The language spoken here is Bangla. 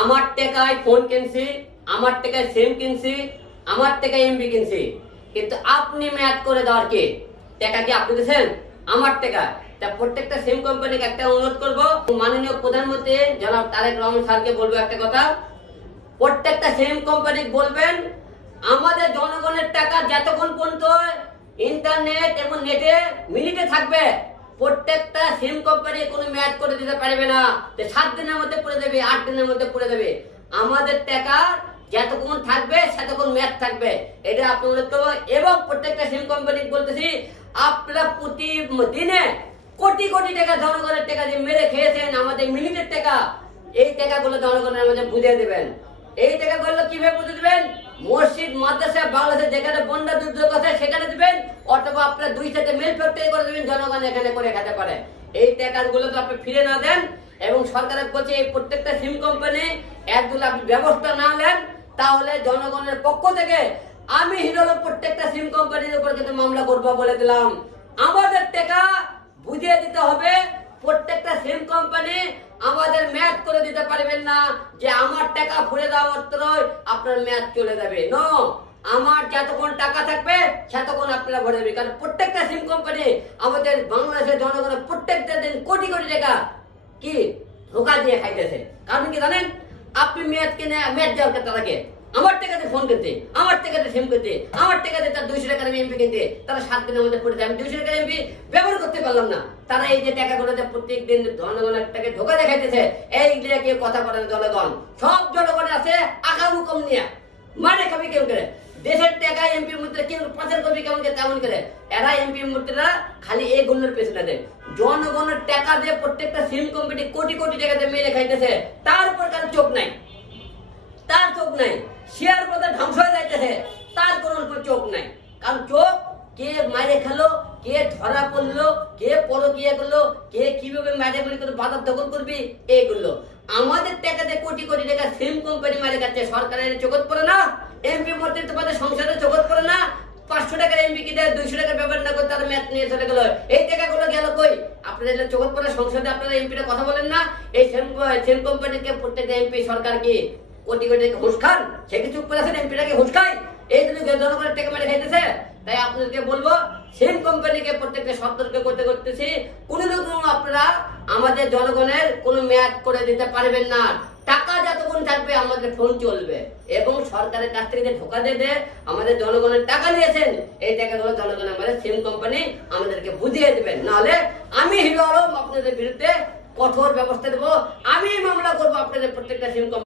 আমার টাকায় ফোন কিনছি, আমার টাকায় সিম কিনছি, আমার টাকায় এমবি কিনছি, কিন্তু আপনি ম্যাচ করে দেওয়ার কে? টাকা কি আপনি দিয়েছেন? আমার টাকা। তা প্রত্যেকটা সিম কোম্পানিকে একটা অনুরোধ করব, মাননীয় প্রধানমন্ত্রী জনাব তারেক রহমান স্যারকে বলবো একটা কথা, প্রত্যেকটা সিম কোম্পানি বলবেন আমাদের জনগণের টাকা যতক্ষণ পর্যন্ত ইন্টারনেট এবং নেটে মিনিটে থাকবে, প্রত্যেকটা সিম কোম্পানি কোনো ম্যাচ করে দিতে পারবে না। 7 দিনের মধ্যে পড়ে দেবে, 8 দিনের মধ্যে পড়ে দেবে। আমাদের টাকা যতক্ষণ থাকবে সেতক্ষণ ম্যাচ থাকবে, এটা আপনাদের তো। এবং প্রত্যেকটা সিম কোম্পানি বলতেছি, আপনারা প্রতি দিনে কোটি কোটি টাকা জনগণের টাকা যে মেরে খেয়েছেন, আমাদের মিনিটের টাকা, এই টাকাগুলো জনগণের মধ্যে বুঝিয়ে দেবেন। এই টাকাগুলো কিভাবে বুঝে দেবেন? মসজিদ, মাদ্রাসা, বাংলাদেশে যেখানে বন্যা দুর্যোগ আছে সেখানে দিবেন, অথবা আপনারা দুই সাথে মিল ফ্যাক্টরি করে দেবেন, জনগণ এখানে করে খেতে পারে। এই টাকাগুলো তো আপনি ফিরে না দেন, এবং সরকারের বলছে এই প্রত্যেকটা সিম কোম্পানি একগুলো আপনি ব্যবস্থা না নেন, তাহলে জনগণের পক্ষ থেকে আমি হিরোল প্রত্যেকটা সিম কোম্পানির উপর কিন্তু মামলা করবো বলে দিলাম। আমাদের টাকা বুঝিয়ে দিতে হবে। প্রত্যেকটা সিম কোম্পানি আমাদের ম্যাচ করে দিতে পারবেন না যে আমার টাকা ফুরে দেওয়া মাত্রই আপনার ম্যাচ চলে যাবে। নো, আমার যতক্ষণ টাকা থাকবে সেতক্ষণ আপনারা ভরে দেবে। কারণ প্রত্যেকটা সিম কোম্পানি আমাদের বাংলাদেশের জনগণের প্রত্যেকটা দিন কোটি কোটি টাকা কি ধোকা দিয়ে খাইতেছে। কারণ কি জানেন? আপনি ম্যাচ কিনে ম্যাচ দেওয়ার তারাকে আমার টাকাতে ফোন কিনতে, আমার টাকাতে সিম কিনতে, আমার টাকাতে তার 200 টাকার এমপি কিনতে, তারা 7 দিনের মধ্যে পড়ে যায়। আমি 200 টাকার এমপি ব্যবহার করতে পারলাম না। তারা এই যে টাকাগুলো যে প্রত্যেক দিন জনগণের টাকা ধোকা দেখাইতেছে, এইগুলোকে কথা বলেন জনগণ। সব জনগণের আছে আকামুকম নিয়ে মানে খাবি কেউ করে দেশের টাকা এমপি মন্ত্রী কেউ পাচার করবি কেমন তেমন করে। এরা এমপি মন্ত্রীরা খালি এই গুণের পেছনে দেয়, জনগণের টাকা দিয়ে প্রত্যেকটা সিম কোম্পানি কোটি কোটি টাকা দিয়ে মেরে খাইতেছে, তার উপর কারো চোখ নাই, তার চোখ নাই। শেয়ার বাজার ধ্বংস হয়ে যাইতেছে, তার কোনো চোখ নাই। কারণ চোখ কে মারে খেলো, কে ধরা পড়লো, কে পরকিয়া করলো, কে কিভাবে মারামারি করে বাজার দখল করবি, এইগুলো আমাদের টাকাতে কোটি কোটি টাকা সিম কোম্পানি মারে খাচ্ছে। সরকারের চোখত পড়ে না, এমপি মন্ত্রী তোমাদের সংসদের চোখত পড়ে না। 500 টাকার এমপি কি দেয়, 200 টাকার ব্যবহার না করে তারা ম্যাচ নিয়ে চলে গেল। এই টাকাগুলো গেল কই? আপনাদের চোখত পড়ে সংসদে আপনারা এমপিরা কথা বলেন না? এই সিম কোম্পানিকে প্রত্যেকটা এমপি সরকার কি কোটি কোটি টাকা ঘুষ খান? সে কি চুপ করে আছেন? এমপিটাকে ঘুষ খায়, এই জন্য জনগণের টাকা মেরে খাইতেছে। তাই আপনাদেরকে বলবো, সিম কোম্পানিকে প্রত্যেকটা সতর্ক করতেছি, কোনো রকম আপনারা আমাদের জনগণের কোনো ম্যাচ করে দিতে পারবেন না। টাকা যতক্ষণ থাকবে আমাদের ফোন চলবে, এবং সরকারের কাছ থেকে যে ধোকা দিয়ে আমাদের জনগণের টাকা নিয়েছেন, এই টাকাগুলো জনগণ আমাদের সিম কোম্পানি আমাদেরকে বুঝিয়ে দেবেন, নাহলে আমি হিরো আলম আপনাদের বিরুদ্ধে কঠোর ব্যবস্থা দেবো। আমি মামলা করবো আপনাদের প্রত্যেকটা সিম কোম্পানি।